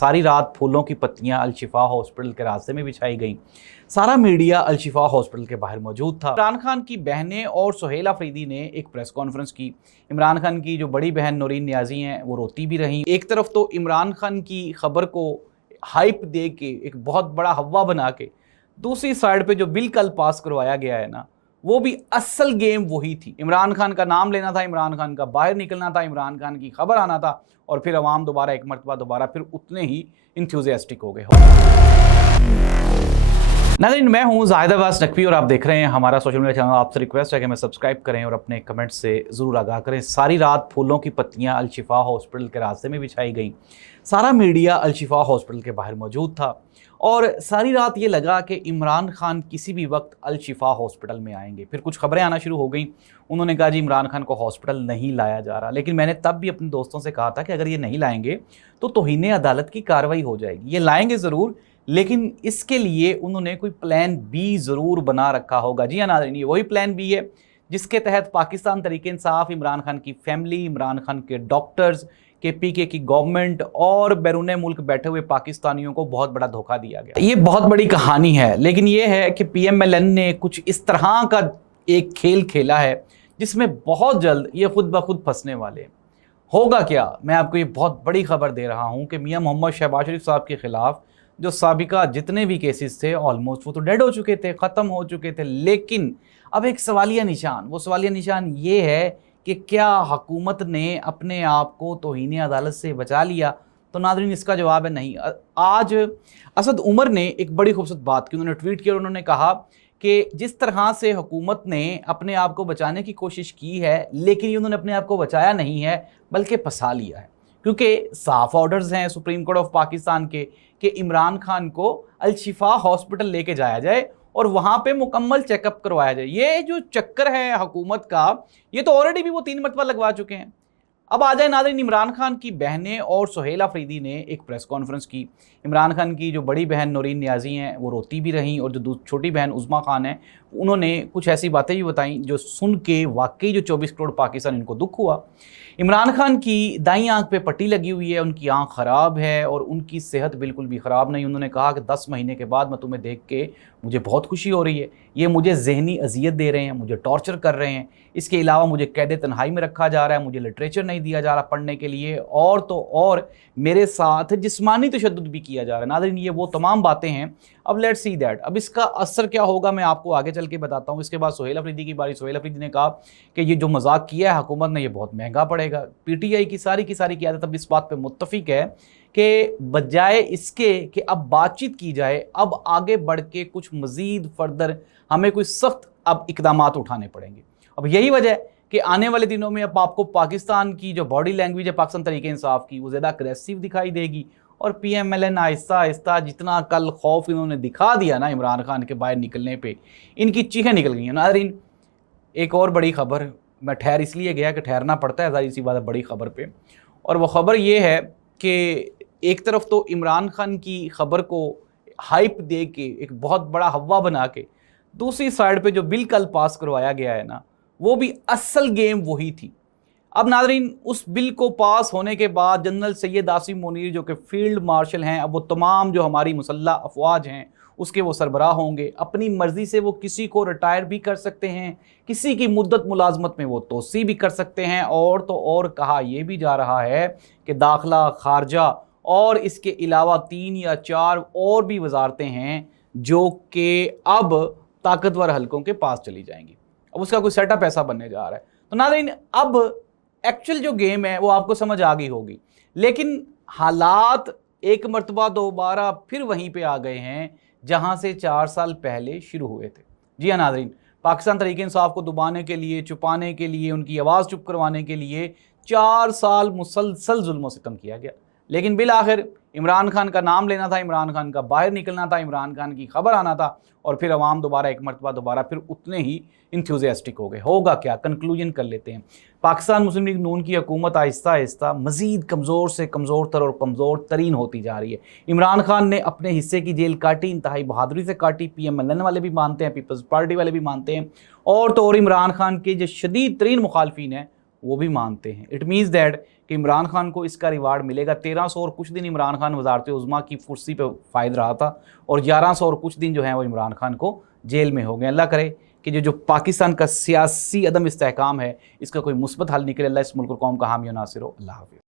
सारी रात फूलों की पत्तियां अल-शिफा हॉस्पिटल के रास्ते में बिछाई गईं। सारा मीडिया अल-शिफा हॉस्पिटल के बाहर मौजूद था। इमरान खान की बहनें और सुहेल अफरीदी ने एक प्रेस कॉन्फ्रेंस की। इमरान खान की जो बड़ी बहन नौरीन नियाज़ी हैं वो रोती भी रहीं। एक तरफ तो इमरान खान की खबर को हाइप दे के एक बहुत बड़ा हवा बना के, दूसरी साइड पे जो बिल कल पास करवाया गया है ना, वो भी असल गेम वही थी। इमरान खान का नाम लेना था, इमरान खान का बाहर निकलना था, इमरान खान की खबर आना था और फिर अवाम दोबारा एक मरतबा दोबारा फिर उतने ही इंथ्यूजियास्टिक हो गए। नाज़रीन, मैं हूँ जाहिद अब्बास नकवी और आप देख रहे हैं हमारा सोशल मीडिया चैनल। आपसे रिक्वेस्ट है कि हमें सब्सक्राइब करें और अपने कमेंट से ज़रूर आगाह करें। सारी रात फूलों की पत्तियाँ अल-शिफा हॉस्पिटल के रास्ते में बिछाई गई। सारा मीडिया अल-शिफा हॉस्पिटल के बाहर मौजूद था और सारी रात ये लगा कि इमरान खान किसी भी वक्त अल-शिफा हॉस्पिटल में आएंगे। फिर कुछ खबरें आना शुरू हो गई। उन्होंने कहा जी इमरान खान को हॉस्पिटल नहीं लाया जा रहा, लेकिन मैंने तब भी अपने दोस्तों से कहा था कि अगर ये नहीं लाएंगे तो तौहीन अदालत की कार्रवाई हो जाएगी। ये लाएंगे ज़रूर, लेकिन इसके लिए उन्होंने कोई प्लान बी ज़रूर बना रखा होगा। जी हाँ नाज़रीन, ये वही प्लान बी है जिसके तहत पाकिस्तान तहरीक इंसाफ, इमरान खान की फैमिली, इमरान खान के डॉक्टर्स, KPK की गवर्नमेंट और बैरून मुल्क बैठे हुए पाकिस्तानियों को बहुत बड़ा धोखा दिया गया। ये बहुत बड़ी कहानी है, लेकिन ये है कि PMLN ने कुछ इस तरह का एक खेल खेला है जिसमें बहुत जल्द ये खुद ब खुद फंसने वाले हैं। होगा क्या, मैं आपको ये बहुत बड़ी खबर दे रहा हूँ कि मियाँ मोहम्मद शहबाज शरीफ साहब के खिलाफ जो साबिका जितने भी केसेस थे ऑलमोस्ट वो तो डेड हो चुके थे, ख़त्म हो चुके थे। लेकिन अब एक सवालिया निशान, वो सवालिया निशान ये है कि क्या हुकूमत ने अपने आप को तौहीन अदालत से बचा लिया? तो नाज़रीन, इसका जवाब है नहीं। आज असद उमर ने एक बड़ी खूबसूरत बात की। उन्होंने ट्वीट किया और उन्होंने कहा कि जिस तरह से हुकूमत ने अपने आप को बचाने की कोशिश की है, लेकिन उन्होंने अपने आप को बचाया नहीं है बल्कि फंसा लिया है, क्योंकि साफ ऑर्डर्स हैं सुप्रीम कोर्ट ऑफ पाकिस्तान के कि इमरान खान को अल-शिफा हॉस्पिटल लेके जाया जाए और वहाँ पे मुकम्मल चेकअप करवाया जाए। ये जो चक्कर है हुकूमत का, ये तो ऑलरेडी भी वो 3 मरतबा लगवा चुके हैं। अब आ जाए नाज़रीन, इमरान खान की बहनें और सुहेल अफरीदी ने एक प्रेस कॉन्फ्रेंस की। इमरान खान की जो बड़ी बहन नौरीन नियाज़ी हैं वो रोती भी रहीं और जो छोटी बहन उज़मा खान है उन्होंने कुछ ऐसी बातें भी बताई जो सुन के वाकई जो 24 करोड़ पाकिस्तान इनको दुख हुआ। इमरान खान की दाईं आंख पे पट्टी लगी हुई है, उनकी आंख ख़राब है और उनकी सेहत बिल्कुल भी ख़राब नहीं। उन्होंने कहा कि 10 महीने के बाद मैं तुम्हें देख के मुझे बहुत खुशी हो रही है। ये मुझे ज़हनी अजियत दे रहे हैं, मुझे टॉर्चर कर रहे हैं, इसके अलावा मुझे कैद तन्हाई में रखा जा रहा है, मुझे लिटरेचर नहीं दिया जा रहा पढ़ने के लिए, और तो और मेरे साथ जिस्मानी तशद्दुद भी किया जा रहा है। नाज़रीन, ये वो तमाम बातें हैं। अब लेट्स सी दैट, अब इसका असर क्या होगा मैं आपको आगे चल के बताता हूँ। इसके बाद सुहेल अफरीदी की बारी। सुहेल अफरीदी ने कहा कि ये जो मजाक किया है हुकूमत ने ये बहुत महंगा पड़ेगा। PTI की सारी क़यादत अब इस बात पर मुत्तफिक है कि बजाय इसके कि अब बातचीत की जाए, अब आगे बढ़ के कुछ मज़ीद फर्दर हमें कोई सख्त अब इक़दामात उठाने पड़ेंगे। अब यही वजह है कि आने वाले दिनों में अब आपको पाकिस्तान की जो बॉडी लैंग्वेज है पाकिस्तान तहरीक इंसाफ की, वो ज़्यादा अग्रेसिव दिखाई देगी और PMLN आहिस्ता आहिस्ता जितना कल खौफ इन्होंने दिखा दिया ना इमरान खान के बाहर निकलने पे, इनकी चीखें निकल गई हैं। नाज़रीन, एक और बड़ी खबर, मैं ठहर इसलिए गया कि ठहरना पड़ता है ज़ाहिर सी बात है बड़ी खबर पे, और वह खबर ये है कि एक तरफ तो इमरान खान की खबर को हाइप दे के एक बहुत बड़ा हवा बना के, दूसरी साइड पे जो बिल कल पास करवाया गया है ना, वो भी असल गेम वही थी। अब नाज़रीन, उस बिल को पास होने के बाद जनरल सैयद आसिम मुनीर जो कि फील्ड मार्शल हैं, अब वो तमाम जो हमारी मुसल्लह अफवाज हैं उसके वो सरबराह होंगे। अपनी मर्ज़ी से वो किसी को रिटायर भी कर सकते हैं, किसी की मुद्दत मुलाजमत में वो तोसी भी कर सकते हैं, और तो और कहा यह भी जा रहा है कि दाखिला, खारजा और इसके अलावा 3 या 4 और भी वजारतें हैं जो कि अब ताकतवर हलकों के पास चली जाएंगी। अब उसका कोई सेटअप ऐसा बनने जा रहा है। तो नाज़रीन, अब एक्चुअल जो गेम है वो आपको समझ आ गई होगी, लेकिन हालात एक मरतबा दोबारा फिर वहीं पे आ गए हैं जहां से 4 साल पहले शुरू हुए थे। जी हाँ नाज़रीन, पाकिस्तान तहरीक इंसाफ को दबाने के लिए, छुपाने के लिए, उनकी आवाज़ चुप करवाने के लिए 4 साल मुसलसल जुल्म और सितम किया गया, लेकिन बिल आखिर इमरान खान का नाम लेना था, इमरान खान का बाहर निकलना था, इमरान खान की खबर आना था और फिर अवाम दोबारा एक मरतबा दोबारा फिर उतने ही इंथ्यूजियास्टिक हो गए। होगा क्या, कंक्लूजन कर लेते हैं। पाकिस्तान मुस्लिम लीग नून की हुकूमत आहिस्ता आहिस्ता मज़ीद कमज़ोर से कमज़ोर तर और कमज़ोर तरीन होती जा रही है। इमरान खान ने अपने हिस्से की जेल काटी, इंतहाई बहादुरी से काटी। PMLN वाले भी मानते हैं, पीपल्स पार्टी वाले भी मानते हैं, और तो और इमरान खान के जो शदीद तरीन मुखालफिन हैं वो भी मानते हैं। इट मीन्स दैट कि इमरान खान को इसका रिवार्ड मिलेगा। 1300 और कुछ दिन इमरान खान वज़ारत उज़्मा की कुर्सी पे फायद रहा था और 1100 और कुछ दिन जो है वो इमरान खान को जेल में हो गए। अल्लाह करे कि जो पाकिस्तान का सियासी अदम इस्तेहकाम है इसका कोई मुस्बत हल निकले। अल्लाह इस मुल्क और कौम का हामी और नासिर हो। अल्लाह हाफ़िज़।